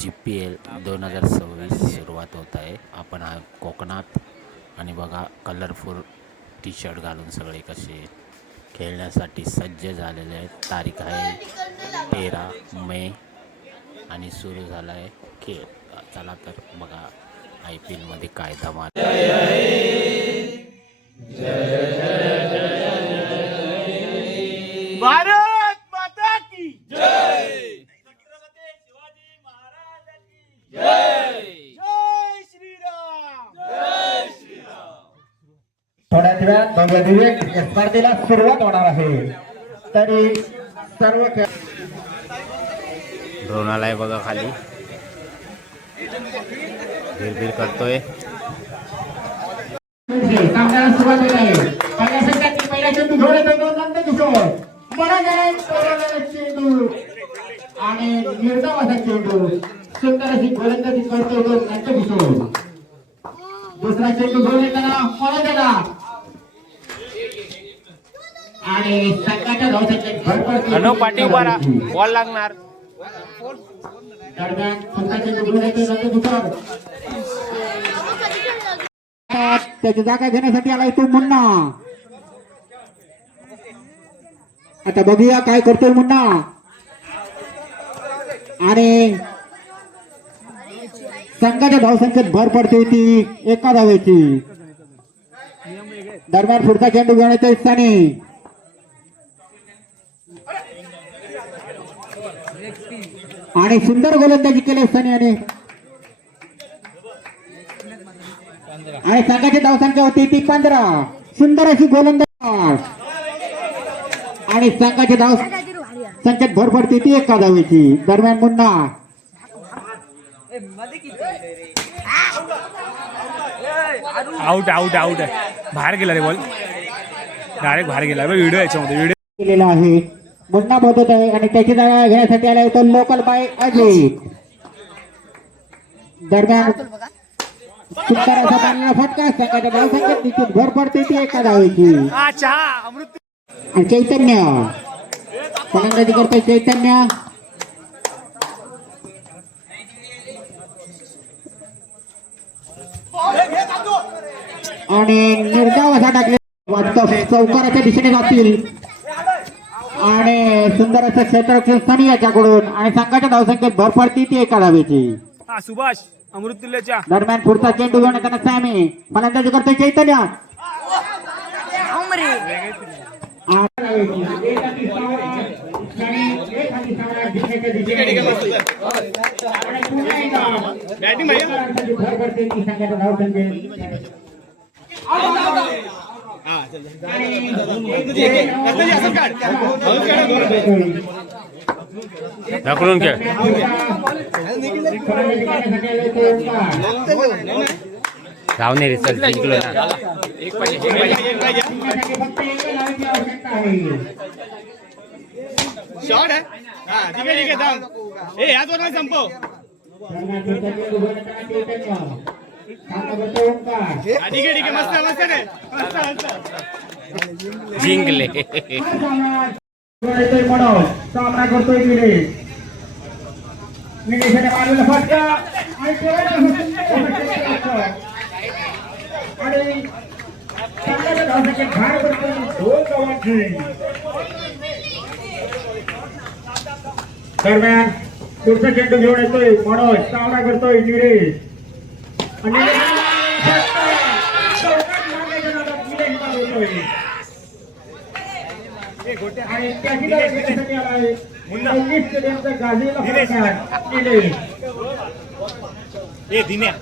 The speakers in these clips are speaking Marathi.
GPL 2026 सुरुवात होत आहे. आपण कोकणात आणि बघा कलरफुल टी शर्ट घालून सगळे कसे खेळण्यासाठी सज्ज झालेले आहेत. तारीख आहे 13 मे आणि सुरू झाला आहे खेळ. चला तर बघा IPL मध्ये काय धमाल. भारत माता की जय. छत्रपती शिवाजी महाराज की जय. जय श्रीराम. जय श्रीराम. थोड्याच वेळात भव्य दिव्य स्पर्धेला सुरुवात होणार आहे. तरी सर्व ड्रोनाला आहे बघा खाली भिरभिर करतोय. सामन्याला सुरुवात होत आहे. पहिल्या षटकात पहिला चेंडू घेऊन येतो नंतर किशोर चेंडू आणि निर्धाव असा चेंडू सुंदर अशी गोलंदाजी करतो नंतर किशोर. दुसरा चेंडू घेऊन येताना मला आणि संघाच्या धावसंख्येत भर पडते. अनो पाठी उभा राहा, बॉल लागणार. दरम्यान पुढचा चेंडू घेऊन येतो नंतर किशोर. त्याची जागा घेण्यासाठी आलाय तो मुन्ना. आता बघूया काय करतोय मुन्ना. आणि संघाच्या धावसंख्येत भर पडते ती एका धावेची. दरम्यान पुढचा चेंडू घेण्याच्या स्थानी आणि सुंदर गोलंदाजी केली स्थानी आणि संघाची धावसंख्या होती ती 15. सुंदर अशी गोलंदाज आणि संघाची धाव संख्येत भर पडते ती एका धावेची. दरम्यान मुन्ना आउट आउट आउट बाहेर गेला रे बॉल, डायरेक्ट बाहेर गेला. व्हिडिओ याच्यामध्ये व्हिडिओ केलेला आहे. मुन्ना बोलत आहे आणि त्याची जागा घेण्यासाठी आला तो लोकल बाय अजित. दरम्यान सुंदर असा पाण्याला फटका संघाच्या धावसंख्येत निश्चित भर पडते ती एका धावेची. आणि चैतन्य फलंदाजी करतोय चैतन्य. आणि निर्धाव असा टाकले चौकाराच्या दिशेने जातील आणि सुंदर असं क्षेत्ररक्षण स्थानी याच्याकडून आणि संघाच्या धावसंख्येत भर पडती ती एका धावेची. सुभाष अमृतुल्यच्या दरम्यान पुढचा चेंडू घेऊन सॅमी फलंदाजी करतोय चैतन्य. ढकलून खेळ. धावणे रिसल्ट जिंकलो ना. शॉट आहे. ठीक आहे थांब. याच वर संपव. ठीक आहे मस्त मस्त रे जिंकले. सामना करतोय निलेशने मारलेला फटका आणि संघाच्या धावसंख्येत भर पडते दोन धावांची. दरम्यान पुढचा चेंडू घेऊन येतोय मनोज. सामना करतोय निलेश आणि त्याची जागा घेण्यासाठी आलाय मुन्ना स्टेडियमचा गाजलेला फलंदाज निलेश. दिन्या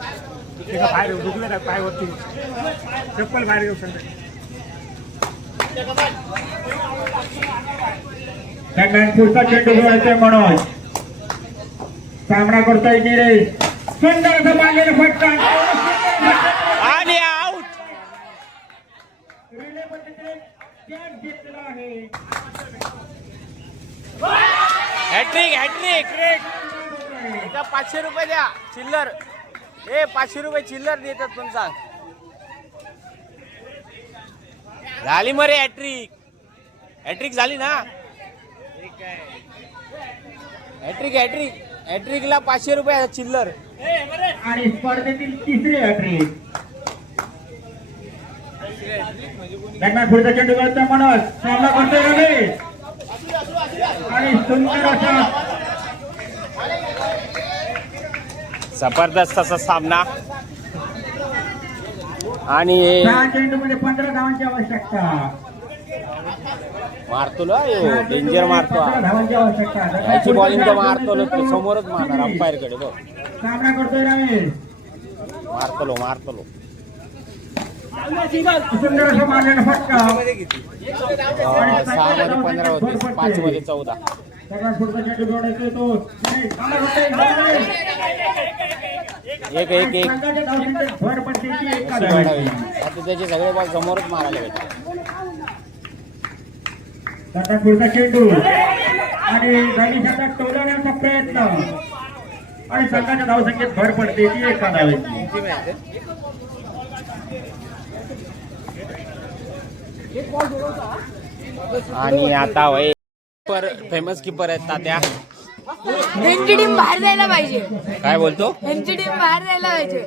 बाहेर दुखलं ना पाय वरती चप्पल बाहेर येऊ शकते. दरम्यान पुढचा चेंडू घेऊन येतोय मनोज. सामना करतोय निलेश. सुंदर असं मारलेलं फटका आणि आउट. रिले मध्ये कॅच घेतलेला आहे. Hat trick hat trick. 500 रुपये द्या चिल्लर. 500 रुपये चिल्लर देतात पण सांग. झाली मरे हॅट्रिक. हॅट्रिक झाली ना. हॅट्रिक हॅट्रिक हॅट्रिकला 500 रुपये चिल्लर. आणि स्पर्धेतील तिसरी हॅट्रिक. दरम्यान पुढचा चेंडू करतोय मनोज, सामना करतोय रमेश आणि सुंदर असा जबरदस्त असा सामना. आणि 6 चेंडूमध्ये 15 धावांची आवश्यकता. मारतो डेंजर मारतो. 15 धावांची आवश्यकता. याची बॉलिंग तर मारतो समोरच मारणार अंपायर कडे बघ. सामना करतोय रमेश. मारतो सुंदर असा मारलेला फटका. 6 मध्ये 15 होते, 5 मध्ये 14. दरम्यान पुढचा चेंडू जोडायचा तो नाही, सामना करतोय रमेश. एक संघाच्या धावसंख्येत भर पडते ती एका अशी धावेची. वाढावी. आता त्याचे सगळे बॉल समोरच मारायला भेटतात. दरम्यान पुढचा चेंडू आणि धनीशाचा टोलवण्याचा प्रयत्न आणि संघाच्या धावसंख्येत भर पडते ती एका धावेची. आणि आता वय फेमस किपर आहेत तात्या. त्यांची टीम बाहेर जायला पाहिजे. काय बोलतो? त्यांची टीम बाहेर जायला पाहिजे.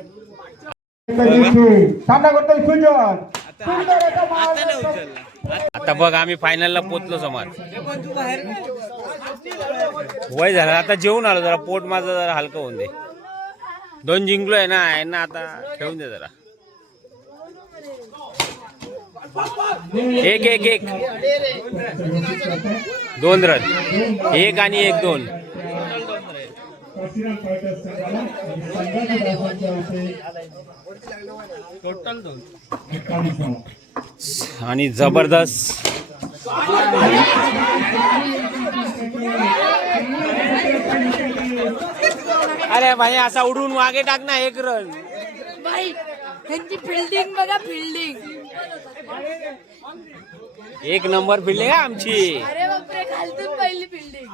सामना करतोय सुजन. आता बघ आम्ही फायनलला पोचलो समाज. वय झालं आता जेवून आलो, जरा पोट माझं जरा हलकं होऊन दे. 2 जिंकलोय ना, यांना आता ठेवून दे जरा. 1 2 रन, 1 आणि 1 2. आणि जबरदस्त अरे भाई असा उडून मागे टाक ना 1 रन. भाई त्यांची फिल्डिंग बघा, फिल्डिंग. 1 नंबर फिल्डिंग आहे आमची. अरे बापरे, खालतून पहिली फिल्डिंग.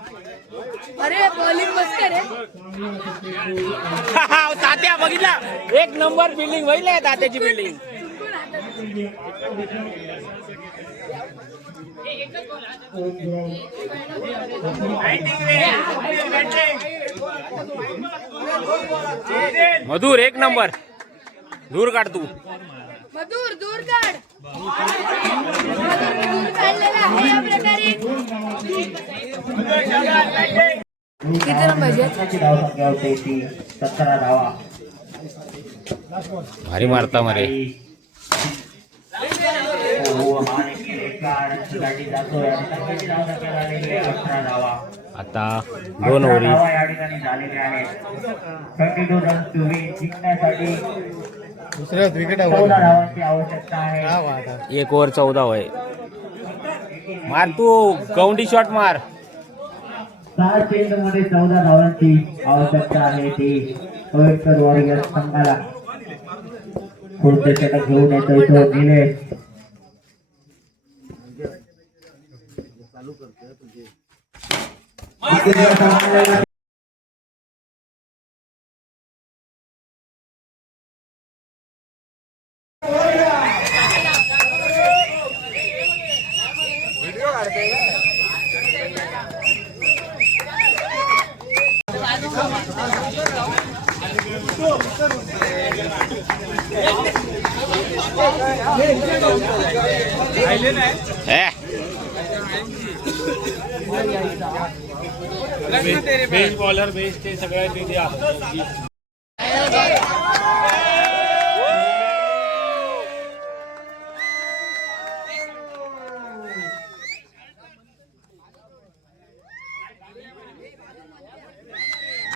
अरे बॉलिंग मस्त रे. तात्या बघितला 1 नंबर फिल्डिंग बघितलं का तात्याची फिल्डिंग. मधुर 1 नंबर. दूर काढ तू. मधुर दूर काढ. दूर काढलेला आहे या प्रकारे. किती रन पाहिजे? धावसंख्या होते ती 17 धावा. भारी मारता मरे. आता 2 ओव्हरी. या ठिकाणी झालेले आहेत. 32 रन जिंकण्यासाठी 14 धावांची आवश्यकता आहे. 1 ओव्हर 14 होय. मार तू गौंडी शॉट मार. 6 चेंडूमध्ये 14 धावांची आवश्यकता आहे. ती आंबेडकर वॉरियर्स संघाला पुढचे षटक घेऊन येतोय तो निलेश. बेस्ट बॉलर बेस्ट ते सगळ्यांनी